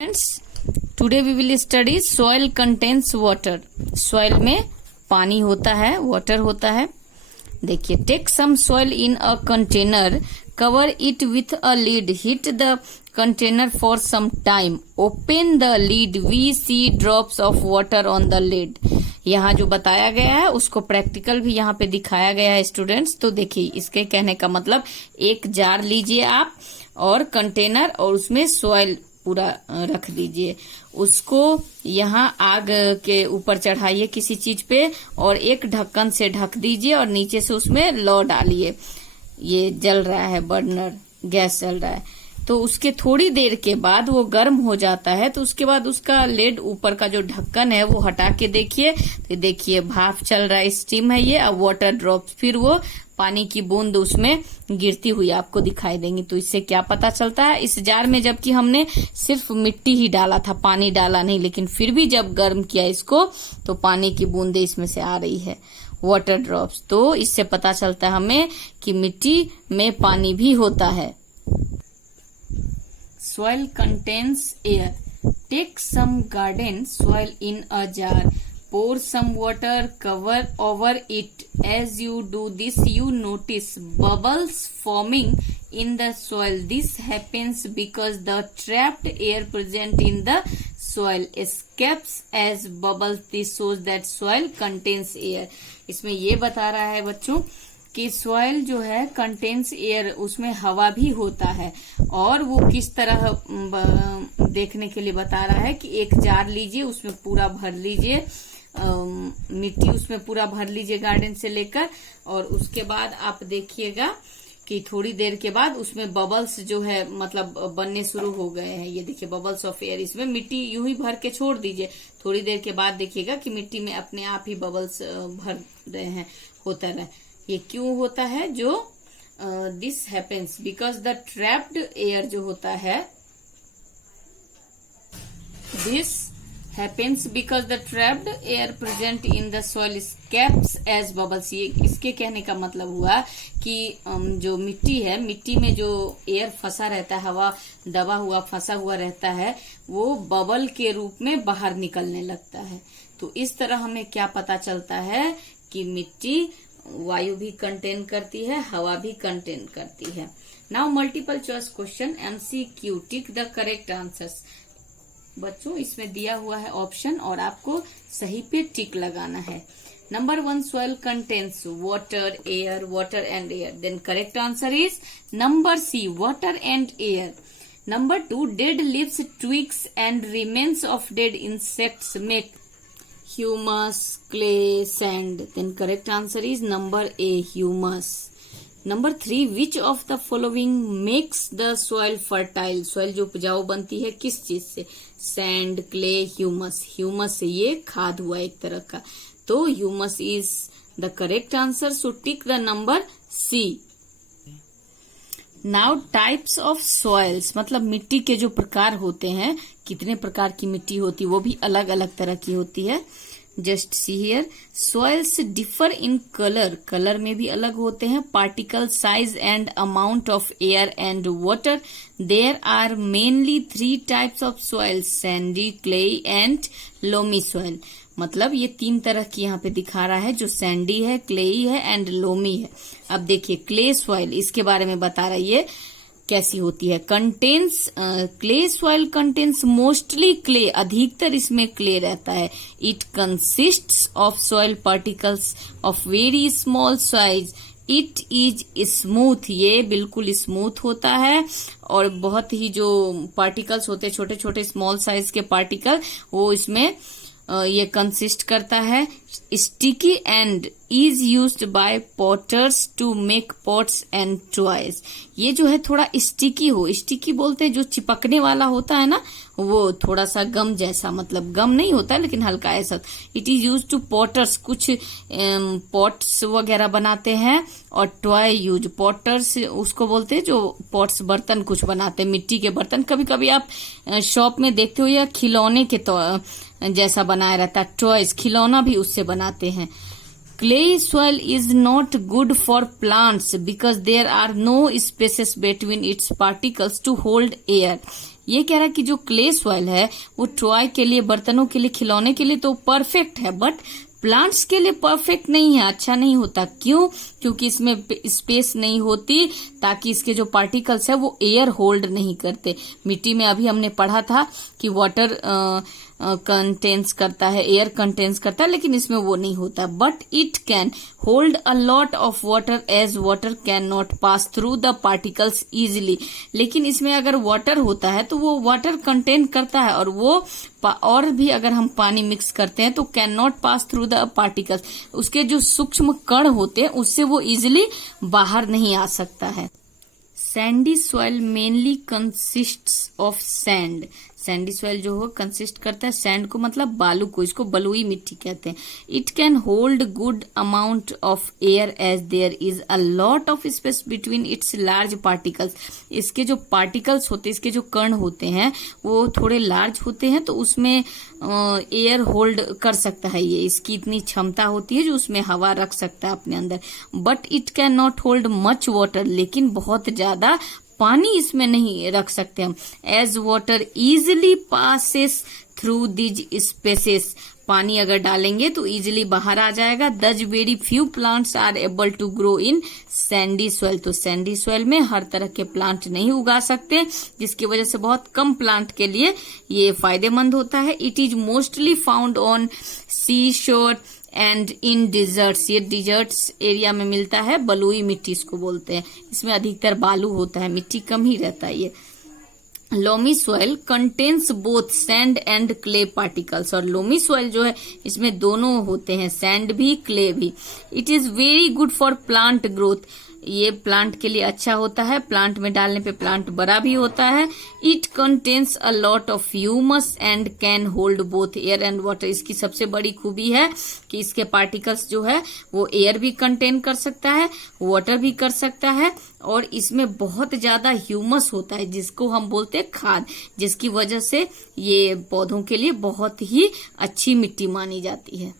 Friends, today we will study soil contains water. Soil में पानी होता है, water होता है. देखिए, take some soil in a container, cover it with a lid, hit the container for some time, open the lid, we see drops of water on the lid. यहाँ जो बताया गया है उसको प्रैक्टिकल भी यहाँ पे दिखाया गया है स्टूडेंट्स. तो देखिए, इसके कहने का मतलब एक जार लीजिए आप और कंटेनर और उसमें सॉइल पूरा रख दीजिए. उसको यहाँ आग के ऊपर चढ़ाइए किसी चीज पे और एक ढक्कन से ढक दीजिए और नीचे से उसमें लौ डालिए. ये जल रहा है, बर्नर गैस चल रहा है. तो उसके थोड़ी देर के बाद वो गर्म हो जाता है. तो उसके बाद उसका लेड ऊपर का जो ढक्कन है वो हटा के देखिए. तो देखिए भाप चल रहा है, स्टीम है ये. अब वाटर ड्रॉप्स, फिर वो पानी की बूंद उसमें गिरती हुई आपको दिखाई देंगी. तो इससे क्या पता चलता है, इस जार में जबकि हमने सिर्फ मिट्टी ही डाला था, पानी डाला नहीं, लेकिन फिर भी जब गर्म किया इसको तो पानी की बूंदें इसमें से आ रही है, वाटर ड्रॉप्स. तो इससे पता चलता है हमें कि मिट्टी में पानी भी होता है. Soil contains air. Take some garden soil in a jar. Pour some water, cover over it. As you do this, you notice bubbles forming in the soil. This happens because the trapped air present in the soil escapes as bubbles. This shows that soil contains air. इसमें ये बता रहा है बच्चों कि soil जो है contains air, उसमें हवा भी होता है. और वो किस तरह देखने के लिए बता रहा है कि एक जार लीजिए, उसमें पूरा भर लीजिए मिट्टी, उसमें पूरा भर लीजिए गार्डन से लेकर. और उसके बाद आप देखिएगा कि थोड़ी देर के बाद उसमें बबल्स जो है मतलब बनने शुरू हो गए हैं. ये देखिए बबल्स ऑफ एयर. इसमें मिट्टी यूं ही भर के छोड़ दीजिए, थोड़ी देर के बाद देखिएगा कि मिट्टी में अपने आप ही बबल्स भर रहे हैं, होता रहे. ये क्यों होता है? जो this happens because the trapped air जो होता है, this happens because the trapped air present in the soil escapes as bubbles. ये इसके कहने का मतलब हुआ कि जो मिट्टी है, मिट्टी में जो एयर फंसा रहता है, हवा दबा हुआ फंसा हुआ रहता है, वो बबल के रूप में बाहर निकलने लगता है. तो इस तरह हमें क्या पता चलता है कि मिट्टी वायु भी कंटेन करती है, हवा भी कंटेन करती है. Now multiple choice question MCQ. Tick the correct answers. बच्चों इसमें दिया हुआ है ऑप्शन और आपको सही पे टिक लगाना है. Number 1, soil contains water, air, water and air. Then correct answer is number C, water and air. Number 2, dead leaves, twigs and remains of dead insects make humus, clay, sand. Then correct answer is number A, humus. Number 3, which of the following makes the soil fertile? soil जो उपजाऊ बनती है किस चीज से? sand, clay, humus. humus से ये खाद हुआ एक तरह का. तो humus is the correct answer. So tick the number C. Now types of soils, मतलब मिट्टी के जो प्रकार होते हैं, कितने प्रकार की मिट्टी होती है, वो भी अलग अलग तरह की होती है. Just see here. Soils differ in colour, colour में भी अलग होते हैं. Particle size and amount of air and water. There are mainly 3 types of soil, sandy, clayey and loamy soil. मतलब ये 3 तरह की यहाँ पे दिखा रहा है, जो सैंडी है, क्लेई है एंड लोमी है. अब देखिए क्ले सॉइल, इसके बारे में बता रहा है ये कैसी होती है. Contains, clay soil contains mostly clay, अधिकतर इसमें क्ले रहता है. It consists of soil particles of very small size. It is smooth, ये बिल्कुल स्मूथ होता है और बहुत ही जो पार्टिकल्स होते हैं, छोटे छोटे स्मॉल साइज के पार्टिकल, वो इसमें ये कंसिस्ट करता है. Sticky and is used by potters to make pots and toys. ये जो है थोड़ा स्टिकी हो, स्टिकी बोलते हैं जो चिपकने वाला होता है ना, वो थोड़ा सा गम जैसा, मतलब गम नहीं होता है लेकिन हल्का ऐसा. It is use to potters, कुछ पॉट्स वगैरह बनाते हैं. और टॉय यूज, पॉटर्स उसको बोलते हैं जो पॉट्स, बर्तन कुछ बनाते हैं, मिट्टी के बर्तन. कभी कभी आप शॉप में देखते हो या खिलौने के जैसा बनाया रहता है, टॉयज, खिलौना भी उससे बनाते हैं. Clay soil is not good for plants because there are no spaces between its particles to hold air. ये कह रहा है कि जो क्ले सॉइल है वो टॉय के लिए, बर्तनों के लिए, खिलौने के लिए तो परफेक्ट है, बट प्लांट्स के लिए परफेक्ट नहीं है, अच्छा नहीं होता। क्यों? क्योंकि इसमें स्पेस नहीं होती, ताकि इसके जो पार्टिकल्स है वो एयर होल्ड नहीं करते। मिट्टी में अभी हमने पढ़ा था कि वाटर कंटेन्स करता है, एयर कंटेन्स करता है, लेकिन इसमें वो नहीं होता। But it can hold a lot of water as water can not pass through the particles easily. लेकिन इसमें अगर वाटर होता है तो वो वाटर कंटेन करता है, और वो और भी अगर हम पानी मिक्स करते हैं तो can not pass through the particles, उसके जो सूक्ष्म कण होते हैं उससे वो इजिली बाहर नहीं आ सकता है। Sandy soil mainly consists of sand. Sandy soil जो हो कंसिस्ट करता है सैंड को, मतलब बालू को, इसको बलुई मिट्टी कहते हैं। It can hold good amount of air as there is a lot of space between its large particles. इसके जो पार्टिकल्स होते हैं, इसके जो कण होते हैं वो थोड़े लार्ज होते हैं, तो उसमें एयर होल्ड कर सकता है। ये इसकी इतनी क्षमता होती है जो उसमें हवा रख सकता है अपने अंदर। But it can not hold much water, लेकिन बहुत ज्यादा पानी इसमें नहीं रख सकते हम। As water easily passes through these spaces, पानी अगर डालेंगे तो इजिली बाहर आ जाएगा। Thus very few plants are able to grow in sandy soil. तो सैंडी सॉइल में हर तरह के प्लांट नहीं उगा सकते, जिसकी वजह से बहुत कम प्लांट के लिए ये फायदेमंद होता है। It is mostly found on sea shore and in deserts. ये डिजर्ट्स एरिया में मिलता है, बलुई मिट्टी इसको बोलते हैं। इसमें अधिकतर बालू होता है, मिट्टी कम ही रहता है ये। Loamy soil contains both sand and clay particles. और लोमी सॉइल जो है इसमें दोनों होते हैं, सैंड भी, क्ले भी। It is very good for plant growth. ये प्लांट के लिए अच्छा होता है, प्लांट में डालने पे प्लांट बड़ा भी होता है। It contains a lot of humus and can hold both air and water. इसकी सबसे बड़ी खूबी है कि इसके पार्टिकल्स जो है वो एयर भी कंटेन कर सकता है, वाटर भी कर सकता है, और इसमें बहुत ज्यादा ह्यूमस होता है जिसको हम बोलते हैं खाद, जिसकी वजह से ये पौधों के लिए बहुत ही अच्छी मिट्टी मानी जाती है।